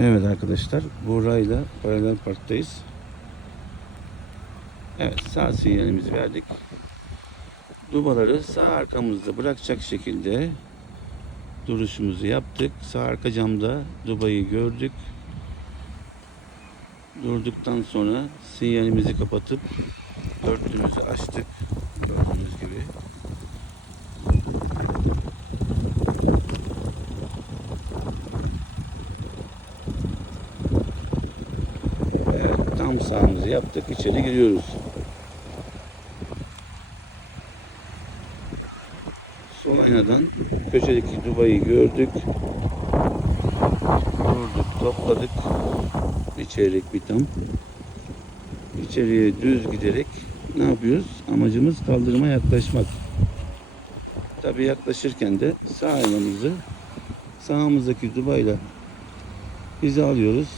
Evet arkadaşlar, Buğra'yla paralel parktayız. Evet, sağ sinyalimizi verdik. Dubaları sağ arkamızda bırakacak şekilde duruşumuzu yaptık. Sağ arka camda dubayı gördük. Durduktan sonra sinyalimizi kapatıp dörtlümüzü açtık. Gördüğünüz gibi. Evet, tam sağımızı yaptık. içeri giriyoruz. Sol aynadan köşedeki dubayı gördük. Durduk, topladık. Bir çeyrek bir tam. İçeriye düz giderek ne yapıyoruz? Amacımız kaldırıma yaklaşmak. Tabii yaklaşırken de sağ aynamızı sağımızdaki dubayla hizalıyoruz.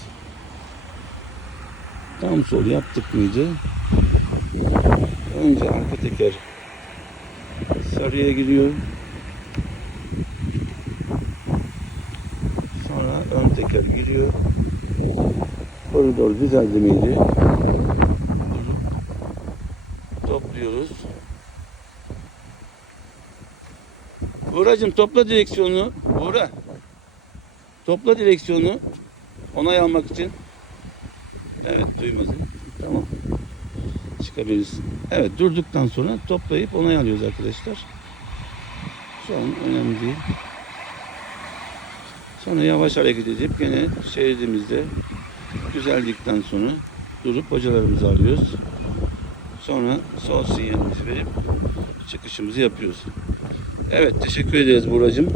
Tam sol yaptık mıydı? Önce arka teker sarıya giriyor. Sonra ön teker giriyor. Koridor? Durup topluyoruz. Buğracığım topla direksiyonu. Buğra. Topla direksiyonu. Onay almak için. Evet duymadım. Tamam. Çıkabilirsin. Evet durduktan sonra toplayıp onay alıyoruz arkadaşlar. Şu önemli değil. Sonra yavaş hareket edip gene şeridimizde düzeldikten sonra durup hocalarımızı alıyoruz. Sonra sol sinyalimizi verip çıkışımızı yapıyoruz. Evet teşekkür ederiz Buracığım.